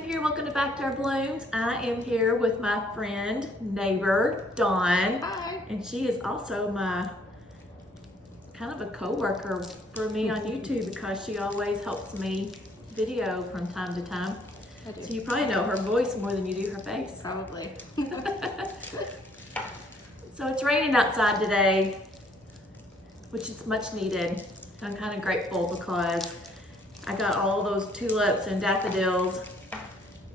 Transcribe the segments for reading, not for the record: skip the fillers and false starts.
Kim here. Welcome to Back to Our Blooms. I am here with my friend, neighbor, Dawn. Hi. And she is also my kind of a co-worker for me on YouTube because she always helps me video from time to time. I do. So you probably know her voice more than you do her face. Probably. So it's raining outside today, which is much needed. I'm kind of grateful because I got all those tulips and daffodils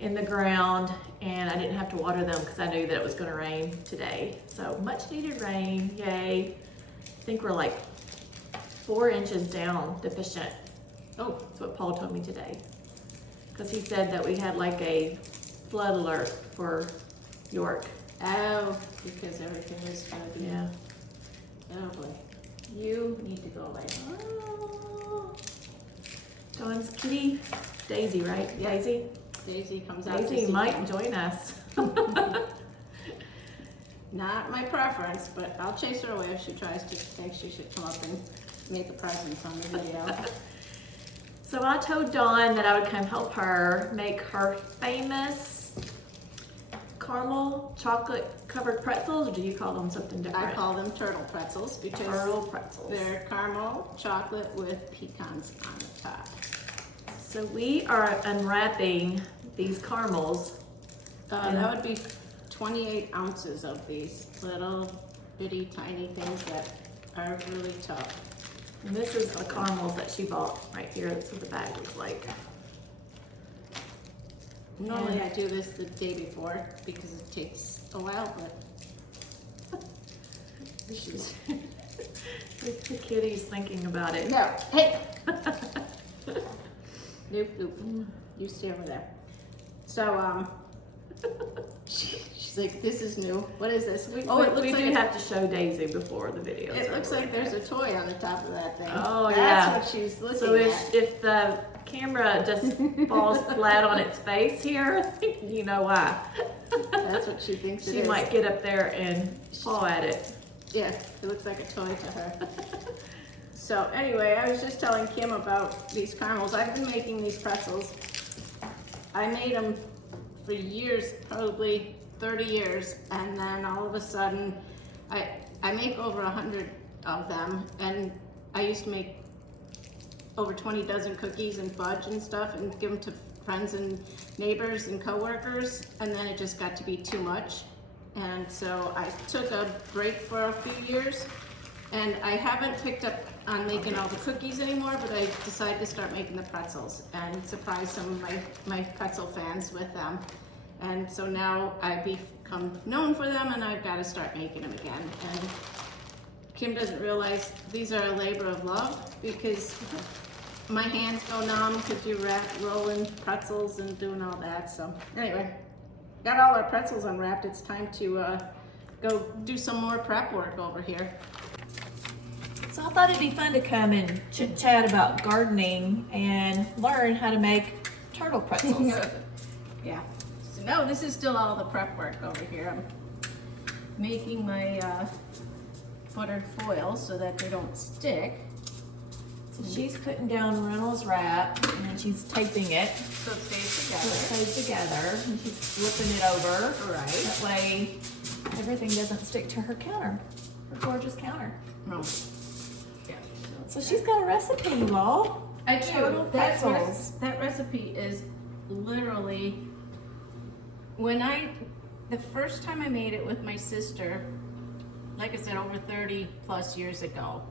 in the ground and I didn't have to water them because I knew that it was going to rain today. So much needed rain, yay. I think we're like 4 inches down deficient. Oh, that's what Paul told me today. Because he said that we had like a flood alert for York. Oh, because everything was going to be. Yeah. Oh boy. You need to go away. Oh. Dawn's kitty, Daisy, right? Yeah. Daisy? Daisy comes out. Daisy might join us. Not my preference, but I'll chase her away if she tries to think she should come up and make a presence on the video. So I told Dawn that I would come help her make her famous caramel chocolate covered pretzels, or do you call them something different? I call them turtle pretzels because Turtle pretzels. they're caramel chocolate with pecans on the top. So we are unwrapping these caramels. That would be 28 ounces of these little bitty tiny things that are really tough. And this is the caramels that she bought right here. That's what the bag looks like. Normally I do this the day before because it takes a while, but this is The kitty's thinking about it. no. Hey. Nope, nope. You stay over there. So she's like, this is new. What is this? We looks do like have to show Daisy before the video. it looks like there's a toy on the top of that thing. Oh, That's yeah. what she's looking So at. if the camera just falls flat on its face here, you know why. That's what she thinks it She is. might get up there and paw at it. Yeah, it looks like a toy to her. So anyway, I was just telling Kim about these caramels. I've been making these pretzels. I made them for years, probably 30 years, and then all of a sudden, I make over 100 of them, and I used to make over 20 dozen cookies and fudge and stuff and give them to friends and neighbors and coworkers, and then it just got to be too much. And so I took a break for a few years, and I haven't picked up on making all the cookies anymore, but I decided to start making the pretzels and surprise some of my pretzel fans with them. And so now I've become known for them, and I've got to start making them again. And Kim doesn't realize these are a labor of love because my hands go numb because you're rolling pretzels and doing all that. So anyway, got all our pretzels unwrapped. It's time to go do some more prep work over here. So I thought it'd be fun to come and chit chat about gardening and learn how to make turtle pretzels. Yeah. So no, this is still all the prep work over here. I'm making my buttered foil so that they don't stick. So she's putting down Reynolds wrap and then she's taping it So it stays so it together. stays together, and she's flipping it over. Right. That way everything doesn't stick to her counter, her gorgeous counter. No. Yeah. So she's got a recipe, you all. I Turtle do. pretzels. That recipe is literally the first time I made it with my sister, like I said, over 30 plus years ago,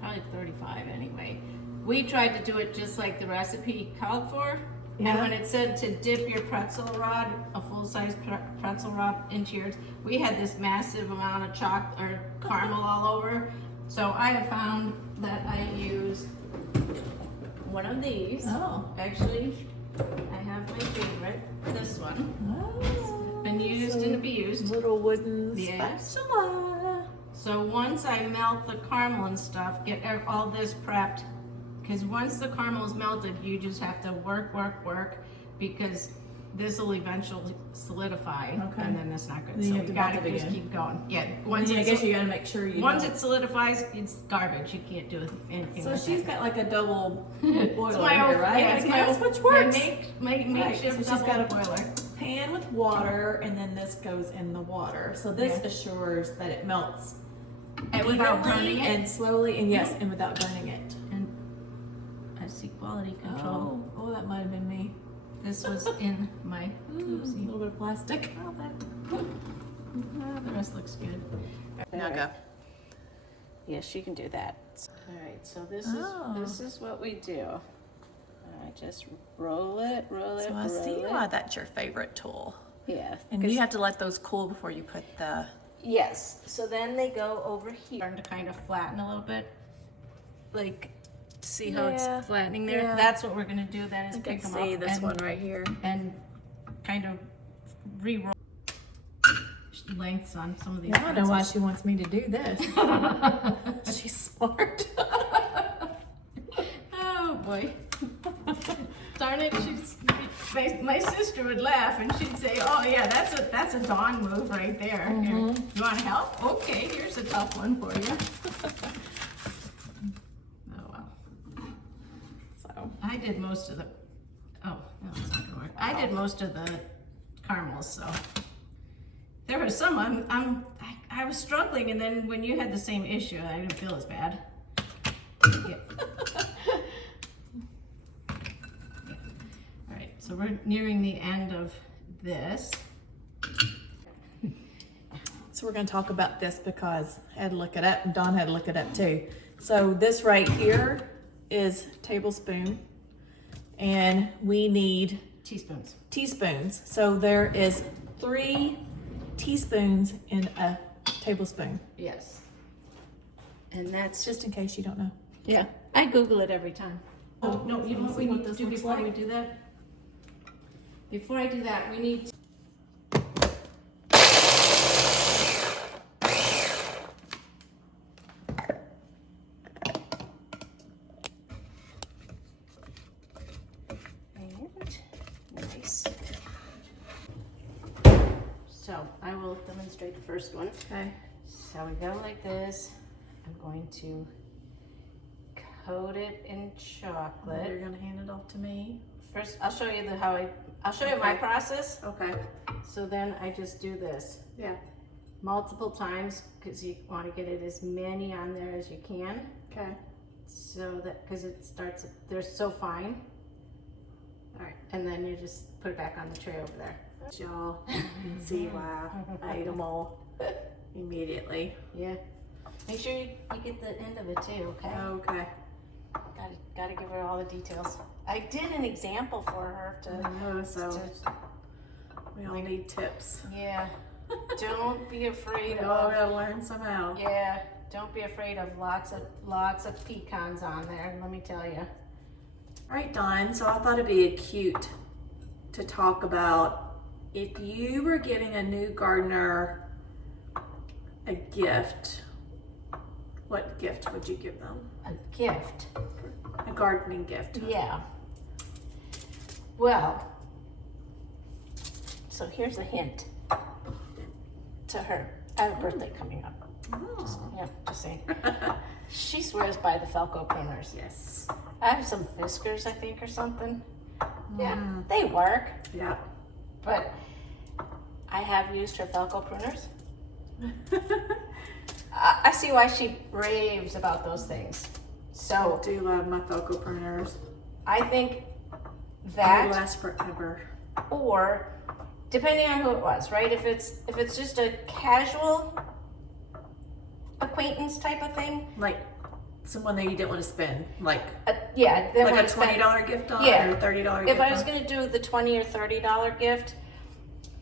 probably 35 anyway. We tried to do it just like the recipe called for. Yeah. And when it said to dip your pretzel rod, a full-size pretzel rod into yours, we had this massive amount of caramel all over. So I have found that I use one of these. Oh. Actually, I have my favorite, this one. Oh. Been used and abused. Little wooden Yes. spatula. So once I melt the caramel and stuff, get all this prepped, because once the caramel is melted, you just have to work, because this will eventually solidify, Okay. and then it's not good. Then you So have we to melt gotta it just again. keep going. Yeah, I guess you gotta make sure you once don't- it solidifies, it's garbage. You can't do anything. So with she's that. got like a double boiler It's my here, old, right? yeah, it's Okay, my that's old, which works. Make Right, makeshift so she's double got a boiler. pan with water, and then this goes in the water. So this Yeah. assures that it melts And without evenly burning it. and slowly, and yes, and without burning it. And I see quality control. Oh, that might have been me. This was in my A oopsie. little bit of plastic. The rest looks good. Now go. Yes, you can do that. All right, so this is what we do. I just roll it, roll it, So I see why that's your favorite tool. Yeah. And you have to let those cool before you put the... Yes, so then they go over here. Starting to kind of flatten a little bit. Like, see how Yeah, it's flattening there? yeah. That's what we're gonna do then is I pick can them see up this and, one right here. and kind of re-roll lengths on some of these. Now I know why pencils. she wants me to do this. She's smart. Oh boy. Darn it, my sister would laugh and she'd say, oh yeah, that's a Dawn move right there. Here, you want to help? Okay, here's a tough one for you. Oh well. So I did most of the, oh, no, it's not gonna work. I did most of the caramels, so. There was some, I was struggling, and then when you had the same issue, I didn't feel as bad. Yeah. All right, so we're nearing the end of this. So we're going to talk about this because I had to look it up, and Dawn had to look it up too. So this right here is tablespoon, and we need Teaspoons. teaspoons. So there is 3 teaspoons in a tablespoon, Yes. And that's just in case you don't know. yeah, I Google it every time. Oh, no, you know what we See what need to this do looks before like? we do that? Before I do that, we need to nice. So I will demonstrate the first one. Okay. So we go like this. I'm going to coat it in You're chocolate. going to hand it off to me. First, I'll show you I'll show you my Okay. process. Okay. So then I just do this Yeah. multiple times because you want to get it as many on there as you can. Okay. So that, because it starts, they're so fine. All right, and then you just put it back on the tray over there. Y'all can see why I ate them all immediately. Yeah. Make sure you get the end of it too, okay? Okay. Gotta give her all the details. I did an example for her I know, so to we all need tips. yeah. Don't be afraid We all of, gotta learn somehow. yeah, don't be afraid of lots of pecans on there, let me tell you. All right, Dawn, so I thought it'd be cute to talk about if you were giving a new gardener a gift, what gift would you give them? A gift. A gardening gift. Yeah. Well, so here's a hint to her. I have a birthday coming up. Oh. Just saying. She swears by the Felco pruners. Yes. I have some Fiskars, I think, or something. Yeah, they work, Yeah. but I have used her Felco pruners. I see why she raves about those things. I So do love my Felco pruners. I think They that, last forever. or depending on who it was, right? If it's just a casual acquaintance type of thing, Like someone that you didn't want to spend, like yeah, then like when a it's been- $20 gift on Yeah. or a $30 If gift I was on. gonna do the $20 or $30 gift,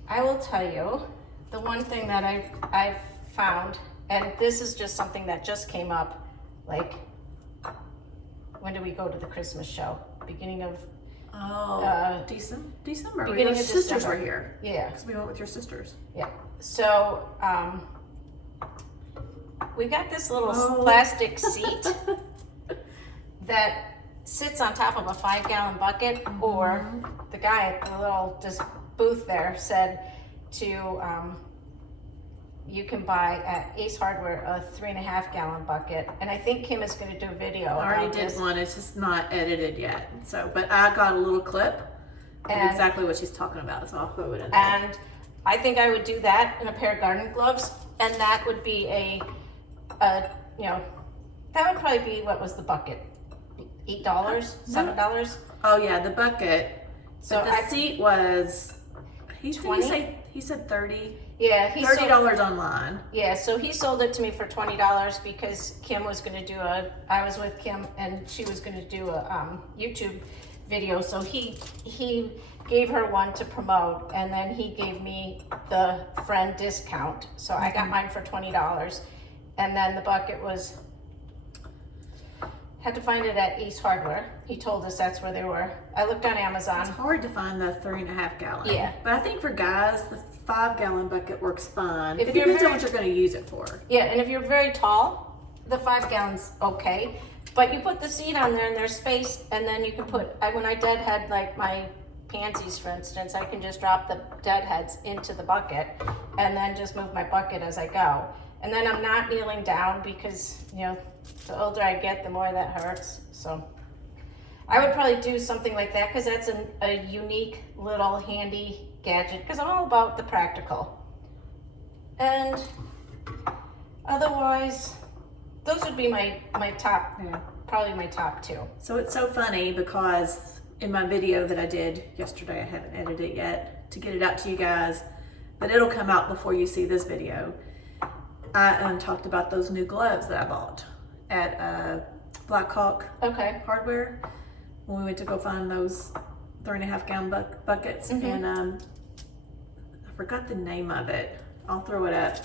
I will tell you the one thing that I've found, and this is just something that just came up, like when did we go to the Christmas show? Beginning of December. beginning Your of sisters December. were here yeah. because we went with your sisters. Yeah. So we got this little Oh. plastic seat that sits on top of a 5-gallon bucket, or the guy at the little booth there said to, you can buy at Ace Hardware a 3.5 gallon bucket. And I think Kim is gonna do a video I already about did this. one, it's just not edited yet. So, but I got a little clip of And- exactly what she's talking about, so I'll throw it in there. And I think I would do that in a pair of garden gloves, and that would be you know, that would probably be, what was the bucket? $8, $7? Oh yeah, the bucket. So But the seat was, he 20? he said 30. Yeah, he $30 sold, online. yeah, so he sold it to me for $20 because Kim was gonna do I was with Kim and she was gonna do a YouTube video. So he gave her one to promote, and then he gave me the friend discount. So I got mine for $20. And then the bucket was, had to find it at Ace Hardware. He told us that's where they were. I looked on It's Amazon. hard to find the 3.5 gallon. Yeah. But I think for guys, the 5 gallon bucket works fine. If It you're depends on very- what you're going to use it for. Yeah, and if you're very tall, the 5 gallons okay. But you put the seed on there and there's space, and then you can put, when I deadhead like my pansies, for instance, I can just drop the deadheads into the bucket and then just move my bucket as I go. And then I'm not kneeling down because, you know, the older I get, the more that hurts. So I would probably do something like that because that's a unique little handy gadget, because I'm all about the practical. And otherwise, those would be my top, Yeah. probably my top 2. So it's so funny because in my video that I did yesterday, I haven't edited it yet to get it out to you guys, but it'll come out before you see this video. I talked about those new gloves that I bought at Black Hawk Okay. Hardware when we went to go find those 3.5 gallon buckets. And I forgot the name of it. I'll throw it up.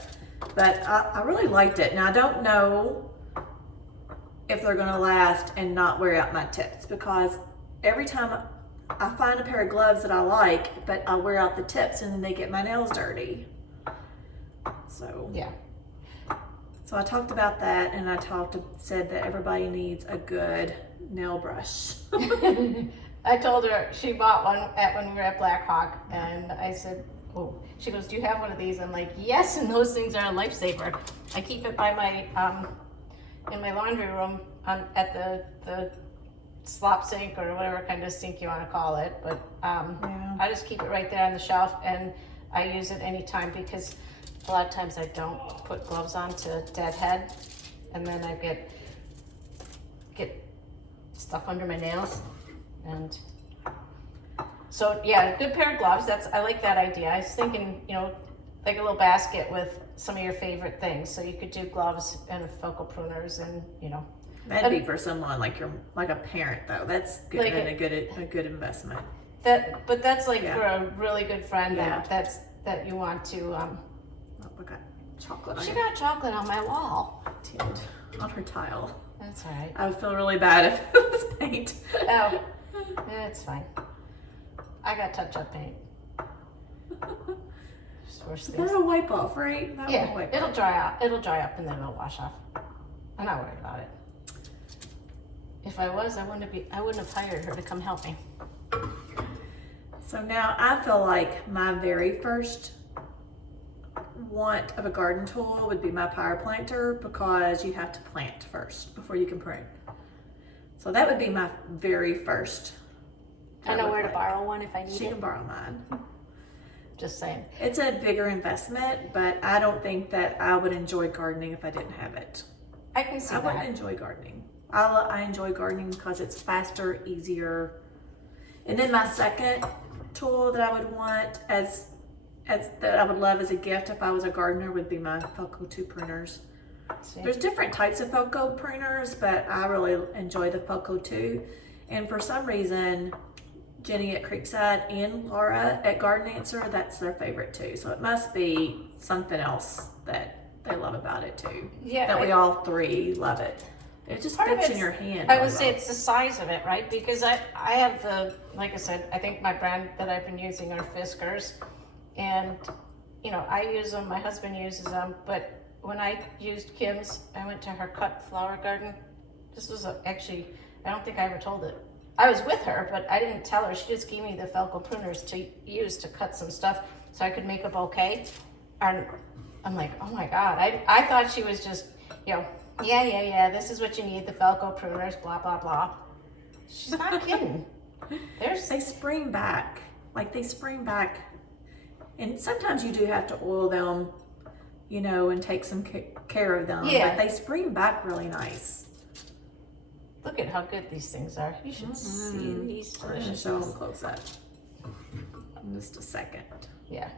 But I really liked it. Now I don't know if they're gonna last and not wear out my tips, because every time I find a pair of gloves that I like, but I wear out the tips and then they get my nails dirty. So Yeah. So I talked about that, and I said that everybody needs a good nail brush. I told her she bought one when we were at Black Hawk, and I said, "Oh," she goes, "Do you have one of these?" I'm like, "Yes," and those things are a lifesaver. I keep it by my in my laundry room at the slop sink, or whatever kind of sink you want to call it. But I just keep it right there on the shelf, and I use it anytime because a lot of times I don't put gloves on to deadhead, and then I get stuff under my nails. And so yeah, a good pair of gloves. I like that idea. I was thinking, you know, like a little basket with some of your favorite things. So you could do gloves and focal pruners, and you know. That'd be for someone like a parent though. That's good, Like and a good investment. But that's like Yeah. for a really good friend Yeah. that you want to. Oh, I got chocolate on She it. got chocolate on my wall. On her tile. That's all right. I would feel really bad if it was paint. Oh, it's fine. I got touch-up paint. Just worse things. That'll wipe off, right? That'll Yeah, wipe it'll off. dry out. It'll dry up and then it'll wash off. I'm not worried about it. If I was, I wouldn't have hired her to come help me. So now I feel like my very first want of a garden tool would be my power planter, because you have to plant first before you can prune. So that would be my very first. I know where to borrow one if I need She it. can borrow mine. Just saying. It's a bigger investment, but I don't think that I would enjoy gardening if I didn't have it. I can see I wouldn't that. enjoy gardening. I enjoy gardening because it's faster, easier. And then my second tool that I would want as that I would love as a gift if I was a gardener would be my Felco 2 pruners. See? There's different types of Felco pruners, but I really enjoy the Felco 2. And for some reason, Jenny at Creekside and Laura at Garden Answer, that's their favorite too. So it must be something else that they love about it too. Yeah, That we all three love it. It just Part of fits in it's- your hand. I really would say well. it's the size of it, right? Because I have like I said, I think my brand that I've been using are Fiskars. And, you know, I use them, my husband uses them, but when I used Kim's, I went to her cut flower garden. This was actually, I don't think I ever told it. I was with her, but I didn't tell her. She just gave me the Velcro pruners to use to cut some stuff so I could make a bouquet. And I'm like, oh my God. I thought she was just, yeah, this is what you need, the Velcro pruners, blah, blah, blah. She's not kidding. They spring back. Like they spring back. And sometimes you do have to oil them, and take some care of them. Yeah. But they spring back really nice. Look at how good these things are. You should see these I'm going to delicious. show them close up in just a second. Yeah.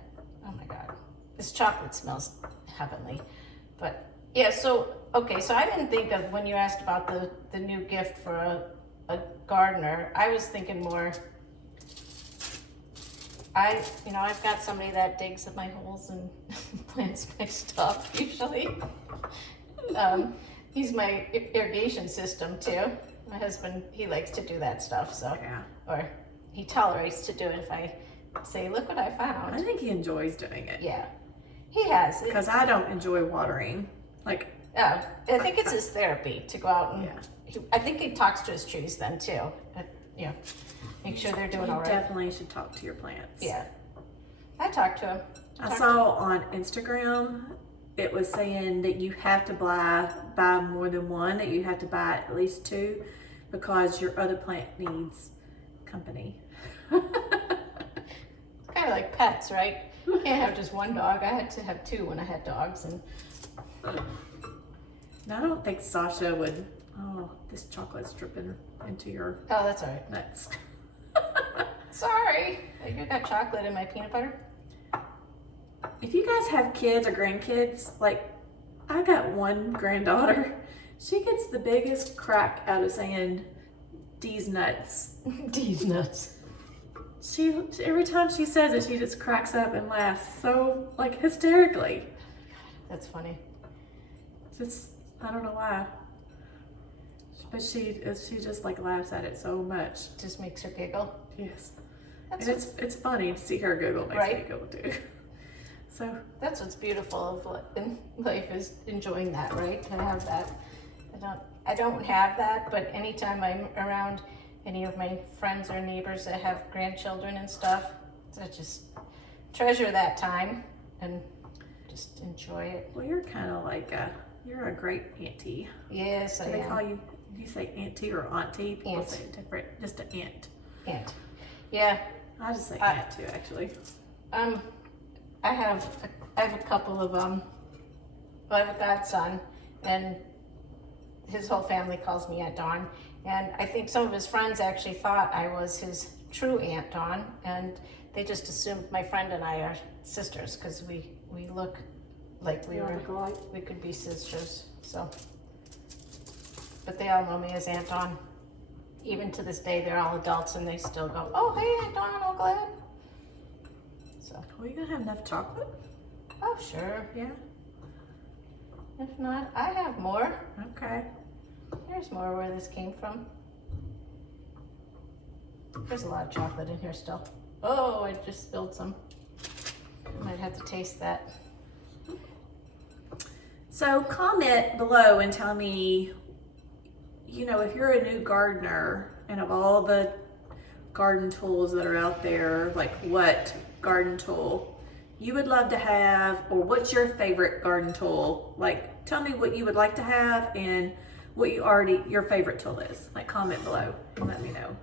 Oh my God. This chocolate smells heavenly. But yeah, so I didn't think of, when you asked about the new gift for a gardener, I was thinking more, I've got somebody that digs at my holes and plants my stuff usually. He's my irrigation system too. My husband, he likes to do that stuff, so. Yeah. Or he tolerates to do it if I say, look what I found. I think he enjoys doing it. Yeah, he has. Because I don't enjoy watering. Like, I think it's his therapy to go out and, yeah. I think he talks to his trees then too. Make sure they're doing all right. You definitely should talk to your plants. Yeah, I talked to him. I saw on Instagram, it was saying that you have to buy more than one, that you have to buy at least two, because your other plant needs company. It's kind of like pets, right? You can't have just one dog. I had to have two when I had dogs. And No, I don't think Sasha would. Oh, this chocolate's dripping into your oh, that's all right. nuts. Sorry, you got chocolate in my peanut butter. If you guys have kids or grandkids, like I got one granddaughter, she gets the biggest crack out of saying "these nuts." These nuts. She every time she says it, she just cracks up and laughs so like hysterically. That's funny. Just I don't know why, but she just like laughs at it so much. Just makes her giggle. Yes, That's and it's funny to see her giggle. Makes me giggle too. So that's what's beautiful in life, is enjoying that, right? To have that. I don't have that, but anytime I'm around any of my friends or neighbors that have grandchildren and stuff, I just treasure that time and just enjoy it. well, you're kind of like you're a great auntie. Yes, I Do they am. call you? Do you say auntie or auntie? People Aunt. say it different. Just an aunt. Aunt. Yeah. I just say aunt too, actually. I have a couple of I have a godson, and his whole family calls me Aunt Dawn, and I think some of his friends actually thought I was his true Aunt Dawn, and they just assumed my friend and I are sisters because we look like we could be sisters. So, but they all know me as Aunt Dawn. Even to this day, they're all adults and they still go, "Oh, hey, Aunt Dawn, I'm glad." So. Well, you gonna have enough chocolate? Oh, sure. Yeah. If not, I have more. Okay. Here's more where this came from. There's a lot of chocolate in here still. Oh, I just spilled some. Might have to taste that. So comment below and tell me, if you're a new gardener and of all the garden tools that are out there, like what garden tool you would love to have, or what's your favorite garden tool? Like, tell me what you would like to have and what your favorite tool is. Like, comment below and let me know.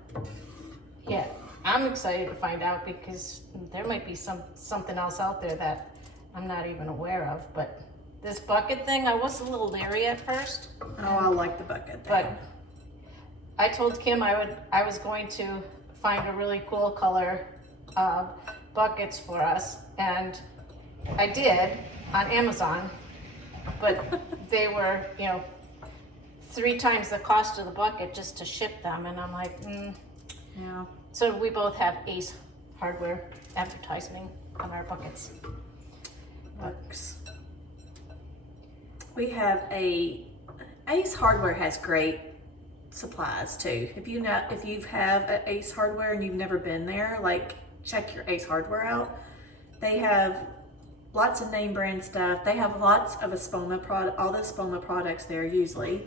Yeah, I'm excited to find out because there might be something else out there that I'm not even aware of. But this bucket thing, I was a little leery at first. Oh, I like the bucket thing. But I told Kim I was going to find a really cool color buckets for us, and I did on Amazon, but they were 3 times the cost of the bucket just to ship them, and I'm like, Yeah. So we both have Ace Hardware advertising on our buckets. Works. We have Ace Hardware has great supplies too. If you have an Ace Hardware and you've never been there, like check your Ace Hardware out. They have lots of name brand stuff. They have lots of Espoma all the Espoma products there usually.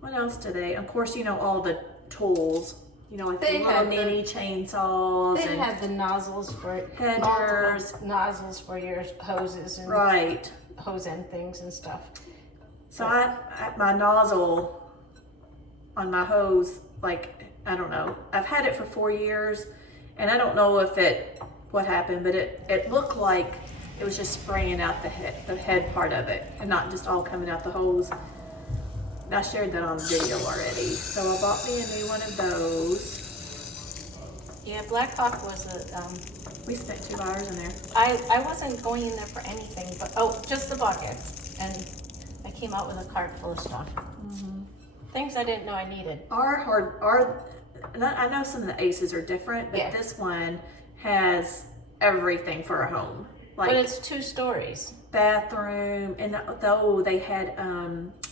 What else do they? Of course, all the tools you know, like They the little have mini chainsaws They and have the nozzles for hedgers. nozzles for your hoses and Right. hose end things and stuff. So my nozzle on my hose, like, I don't know, I've had it for 4 years, and I don't know what happened, but it looked like it was just spraying out the head part of it, and not just all coming out the hose. I shared that on the video already. So I bought me a new one of those. Yeah, Black Hawk was We spent 2 hours in there. I wasn't going in there for anything, but just the buckets, and I came out with a cart full of stuff. Things I didn't know I needed. I know some of the Aces are different, but this one has everything for a home. Like, but it's 2 stories. Bathroom, and they had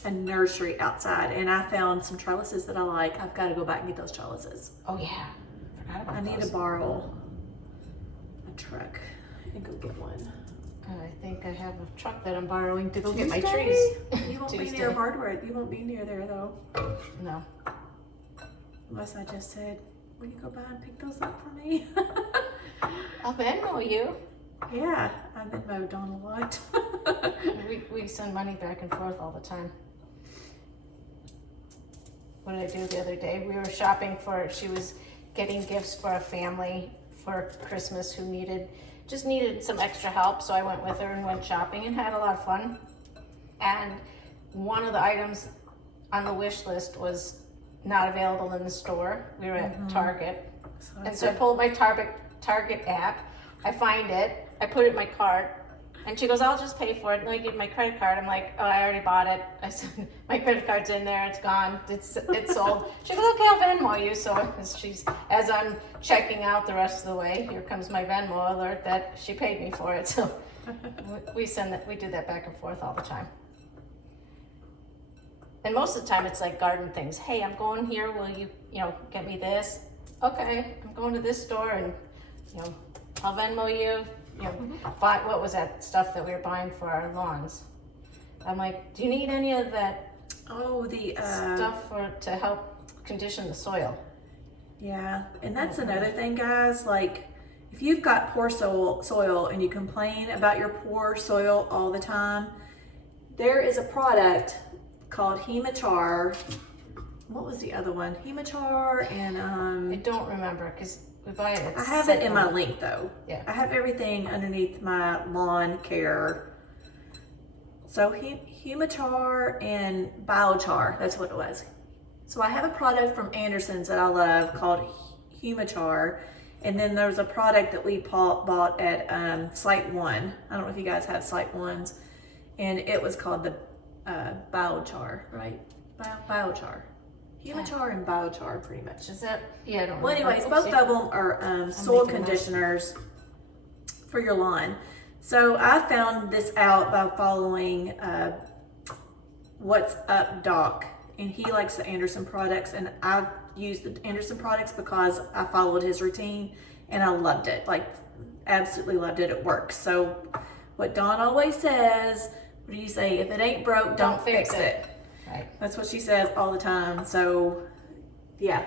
a nursery outside, and I found some trellises that I like. I've got to go back and get those trellises. Oh yeah, forgot about I need to borrow a truck and go get one. I think I have a truck that I'm borrowing to go get my Tuesday? trees. You won't be near hardware. You won't be near there though. No. Unless I just said, will you go by and pick those up for me? I'll Venmo you. Yeah, I've been mowed on a lot. We send money back and forth all the time. What did I do the other day? We were shopping she was getting gifts for a family for Christmas who needed some extra help. So I went with her and went shopping and had a lot of fun. And one of the items on the wish list was not available in the store. We were at Target. So I pulled my Target app. I find it. I put it in my cart. And she goes, I'll just pay for it. And I give my credit card. I'm like, oh, I already bought it. I said, my credit card's in there. It's gone. It's sold. She goes, okay, I'll Venmo you. So as I'm checking out the rest of the way, here comes my Venmo alert that she paid me for it. So we do that back and forth all the time. And most of the time it's like garden things. Hey, I'm going here. Will you get me this? Okay, I'm going to this store and, I'll Venmo you. Buy, what was that stuff that we were buying for our lawns? I'm like, do you need any of that stuff to help condition the soil? Yeah, and that's another thing, guys. Like, if you've got poor soil and you complain about your poor soil all the time, there is a product called Hemachar. What was the other one? Hemachar and I don't remember because we buy it. I have it in my link though. Yeah. I have everything underneath my lawn care. So Hemachar and Biochar, that's what it was. So I have a product from Anderson's that I love called Hemachar, and then there's a product that we bought at Site One. I don't know if you guys have Site Ones, and it was called the Biochar, right? Biochar. Hemachar and Biochar, pretty much. Is that? Yeah, I don't Well, remember. anyways, both of them are soil conditioners for your lawn. So I found this out by following What's Up Doc, and he likes the Anderson products, and I've used the Anderson products because I followed his routine and I loved it. Like, absolutely loved it. It works. So what Dawn always says, what do you say? If it ain't broke, don't fix it. Right. That's what she says all the time. So yeah,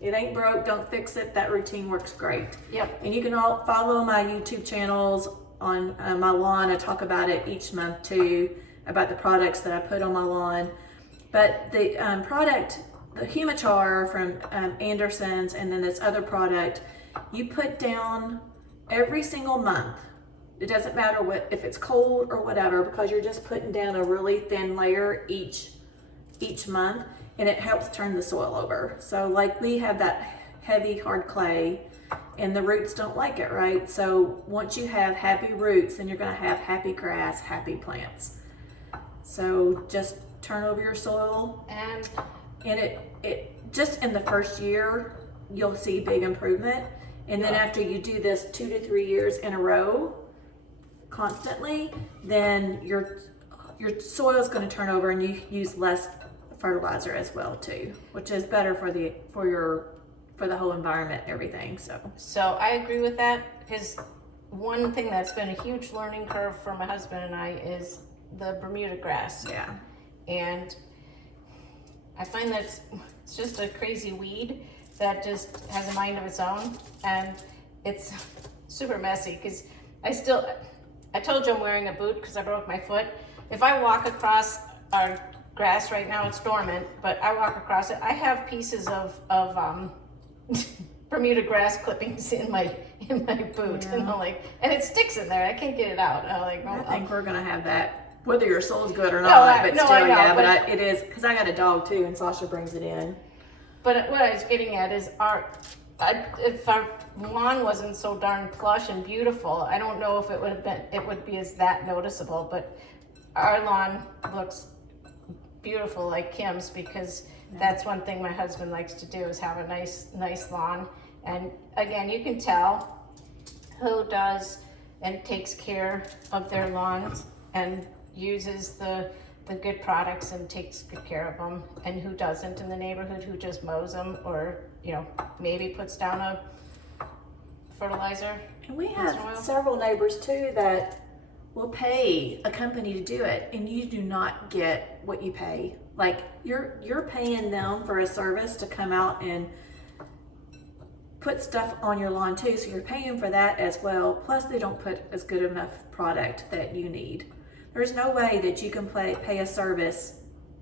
it ain't broke, don't fix it. That routine works great. Yep. And you can all follow my YouTube channels on my lawn. I talk about it each month too, about the products that I put on my lawn. But the product, the Hemachar from Anderson's, and then this other product, you put down every single month. It doesn't matter if it's cold or whatever, because you're just putting down a really thin layer each month, and it helps turn the soil over. So like, we have that heavy hard clay and the roots don't like it, right? So once you have happy roots, then you're going to have happy grass, happy plants. So just turn over your soil, and it just in the first year you'll see big improvement, and then after you do this 2 to 3 years in a row constantly, then your soil is going to turn over, and you use less fertilizer as well too, which is better for the whole environment and everything. So I agree with that, because one thing that's been a huge learning curve for my husband and I is the Bermuda grass. Yeah. And I find that it's just a crazy weed, that just has a mind of its own, and it's super messy because I told you I'm wearing a boot because I broke my foot. If I walk across our grass right now, it's dormant, but I walk across it, I have pieces of Bermuda grass clippings in my boot, Yeah. and I'm like, and it sticks in there. I can't get it out. And I'm like, I oh, think we're gonna have that, whether your soul's good or No, not. But no, still, I know, yeah. but- But it is because I got a dog too, and Sasha brings it in. But what I was getting at is if our lawn wasn't so darn plush and beautiful, I don't know if it would be as that noticeable. But our lawn looks beautiful like Kim's, because that's one thing my husband likes to do, is have a nice lawn. And again, you can tell who does and takes care of their lawns and uses the good products and takes good care of them, and who doesn't in the neighborhood, who just mows them, or maybe puts down a fertilizer. And we Once in a have while. several neighbors too that will pay a company to do it, and you do not get what you pay. Like you're paying them for a service to come out and put stuff on your lawn too, so you're paying for that as well. Plus, they don't put as good enough product that you need. There's no way that you can pay a service.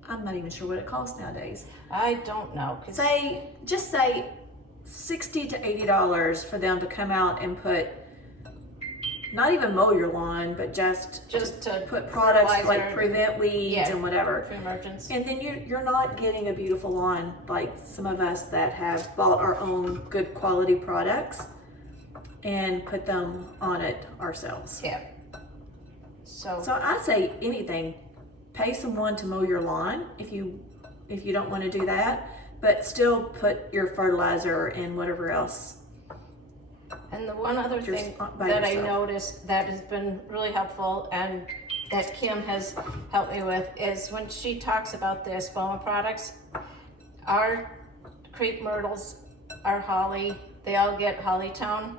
I'm not even sure what it costs nowadays. I don't know. Just say $60 to $80 for them to come out and put, not even mow your lawn, but just to put products like fertilizer, prevent weeds and whatever. pre-emergence. And then you're not getting a beautiful lawn like some of us that have bought our own good quality products and put them on it ourselves. Yeah. So I say anything, pay someone to mow your lawn if you don't want to do that, but still put your fertilizer and whatever else. And the one other Just thing by that I yourself. noticed that has been really helpful, and that Kim has helped me with, is when she talks about the Espoma products, our crepe myrtles, our holly, they all get holly tone,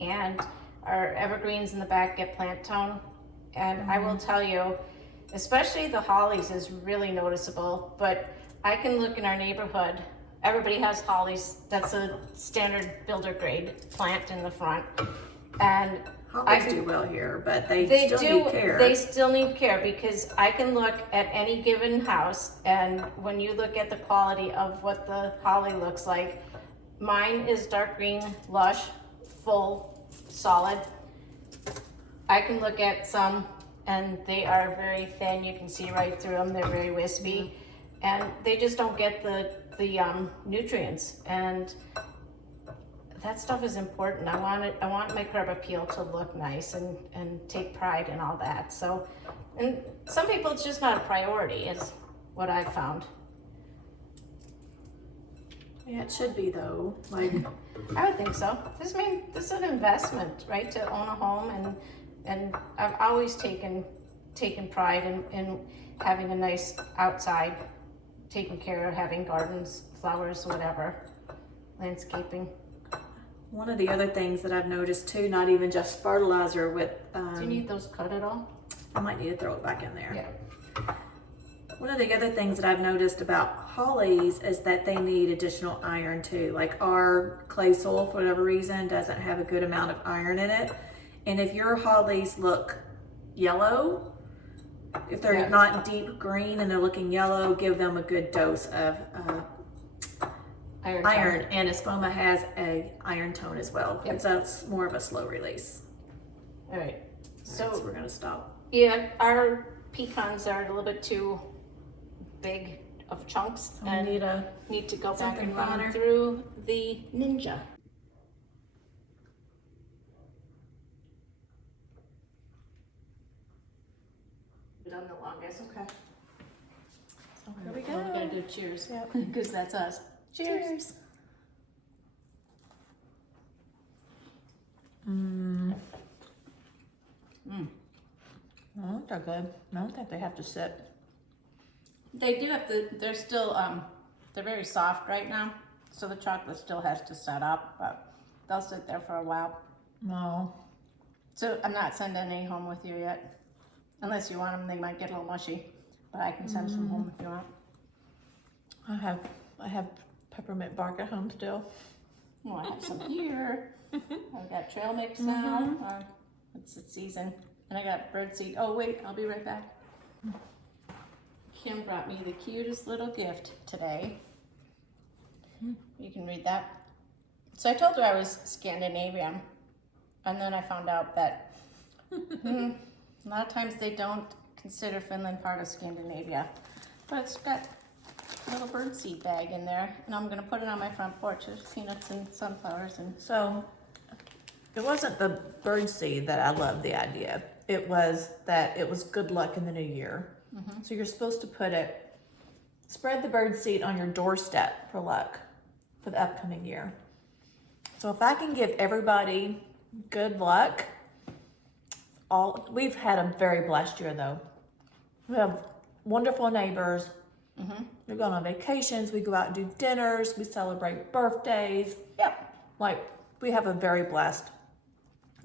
and our evergreens in the back get plant tone. And I will tell you, especially the hollies is really noticeable, but I can look in our neighborhood. Everybody has hollies. That's a standard builder grade plant in the front. And Hollies do well here, but they still need care. They still need care, because I can look at any given house, and when you look at the quality of what the holly looks like, mine is dark green, lush, full, solid. I can look at some and they are very thin. You can see right through them. They're very wispy, and they just don't get the nutrients. And that stuff is important. I want my curb appeal to look nice and take pride in all that. So, and some people it's just not a priority, is what I've found. Yeah, it should be though. Like, I would think so. This is an investment, right? To own a home, and I've always taken pride in having a nice outside, taking care of, having gardens, flowers, whatever, landscaping. one of the other things that I've noticed too, not even just fertilizer with, Do you need those cut at all? I might need to throw it back in there. Yeah. One of the other things that I've noticed about hollies is that they need additional iron too. Like our clay soil, for whatever reason, doesn't have a good amount of iron in it. And if your hollies look yellow, if they're not deep green and they're looking yellow, give them a good dose of iron. And Espoma has a iron tone as well. Yep. It's more of a slow release. All right. So we're gonna stop. Yeah, our pecans are a little bit too big of chunks, So we and need to go back something and run finer. through the Ninja. Done the longest. Okay. So here we We're gonna go. do cheers. Yep. Because that's us. Cheers. Oh, they're good. I don't think they have to sit. They do have to. They're still they're very soft right now, so the chocolate still has to set up, but they'll sit there for a while. No. So I'm not sending any home with you yet, unless you want them. They might get a little mushy, but I can send some home if you want. I have peppermint bark at home still. Oh, I have some here. I've got trail mix now. It's the season. And I got birdseed. Oh wait, I'll be right back. Kim brought me the cutest little gift today. You can read that. So I told her I was Scandinavian, and then I found out that a lot of times they don't consider Finland part of Scandinavia. But it's got a little birdseed bag in there, and I'm gonna put it on my front porch. There's peanuts and sunflowers and So it wasn't the birdseed that I loved the idea. It was that it was good luck in the new year. So you're supposed to spread the birdseed on your doorstep for luck for the upcoming year. So if I can give everybody good luck, we've had a very blessed year though. We have wonderful neighbors. We've gone on vacations, we go out and do dinners, we celebrate birthdays. Yep. Like, we have a very blessed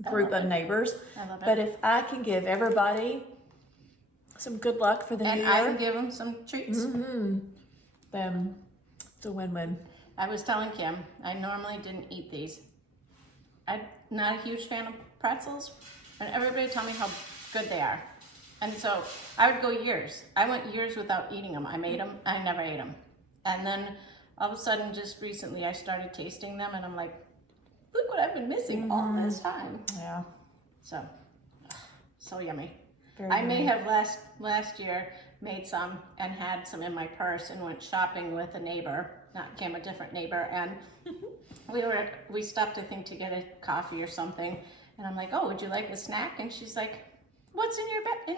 group of neighbors. I love it. But if I can give everybody some good luck for the And new I year, can give them some treats. then it's a win-win. I was telling Kim, I normally didn't eat these. I'm not a huge fan of pretzels, and everybody told me how good they are. And so I would go years. I went years without eating them. I made them, I never ate them. And then all of a sudden, just recently, I started tasting them, and I'm like, look what I've been missing all this time. Yeah. So yummy. Very I may yummy. have last year made some and had some in my purse and went shopping with a neighbor, not Kim, a different neighbor, and we stopped I think to get a coffee or something, and I'm like, oh, would you like a snack? And she's like, what's in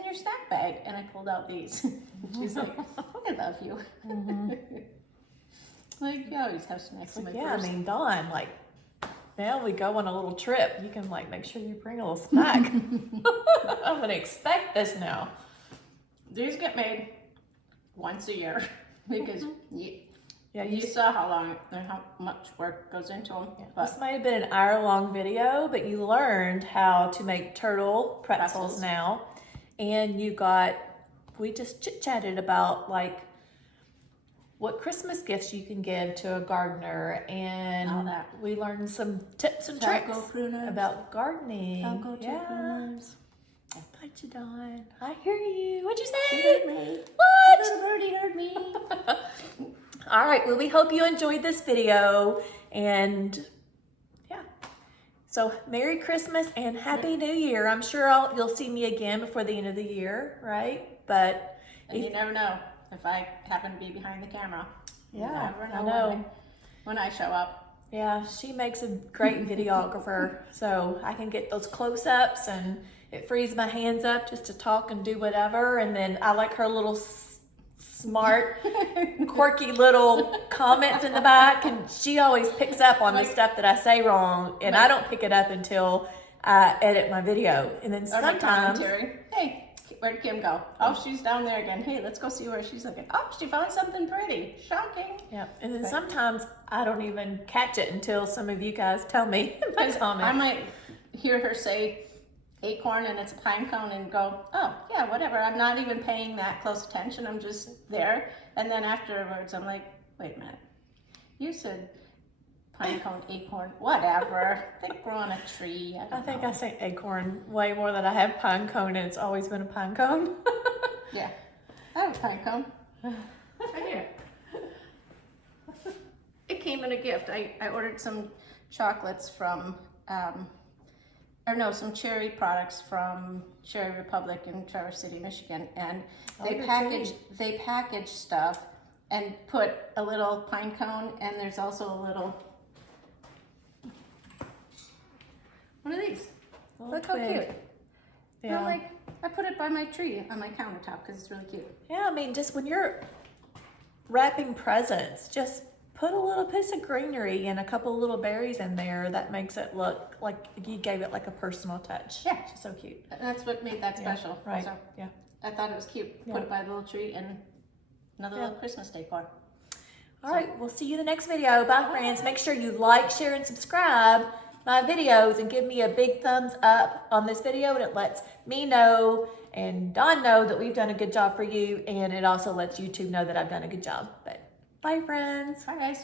your snack bag? And I pulled out these. She's like, I love you. Like, you always have snacks in my Yeah, purse. I mean, Dawn, like, now we go on a little trip. You can, like, make sure you bring a little snack. I'm going to expect this now. These get made once a year because Yeah, you saw how long and how much work goes into them. Yeah, But this might have been an hour-long video, but you learned how to make turtle pretzels Pretzels. now. And we just chit-chatted about, like, what Christmas gifts you can give to a gardener. And All that. we learned some tips and Falco tricks pruners. about gardening. Falco yeah. pruners. Got you, Dawn. I hear you. What'd you She say? heard me. What? Little birdie heard me. All right, well, we hope you enjoyed this video, and yeah. So Merry Christmas and Happy New Year. I'm sure you'll see me again before the end of the year, right? But And you never know if I happen to be behind the camera. You yeah, never I know know. when I show up. Yeah, she makes a great videographer, so I can get those close-ups, and it frees my hands up just to talk and do whatever. And then I like her little smart, quirky little comments in the back, and she always picks up on the stuff that I say wrong, and I don't pick it up until I edit my video. And then Or my sometimes, commentary. Hey, where'd Kim go? Oh, she's down there again. Hey, let's go see where she's looking. Oh, she found something pretty. Shocking. yeah, and then sometimes I don't even catch it until some of you guys tell me in my comments. I might hear her say acorn and it's a pine cone and go, oh, yeah, whatever. I'm not even paying that close attention. I'm just there. And then afterwards, I'm like, wait a minute. You said pine cone, acorn, whatever. They grow on a tree. I think I say acorn way more than I have pine cone, and it's always been a pine cone. Yeah, I have a pine cone. Right here. It came in a gift. I ordered some chocolates from, some cherry products from Cherry Republic in Traverse City, Michigan, and they package stuff and put a little pine cone, and there's also a little. What are these? Look how twig. cute. Yeah. I'm like, I put it by my tree on my countertop because it's really cute. Yeah, I mean, just when you're wrapping presents, just put a little piece of greenery and a couple of little berries in there. That makes it look like you gave it like a personal touch. Yeah. It's so cute. And that's what made that Yeah, special. right. So Yeah. I thought it was cute. Yeah. Put it by the little tree and another Yeah. little Christmas decor. All right, we'll see you in the next video. Bye, friends. Make sure you like, share, and subscribe my videos, and give me a big thumbs up on this video, and it lets me know and Dawn know that we've done a good job for you, and it also lets YouTube know that I've done a good job. But bye, friends. Bye, guys.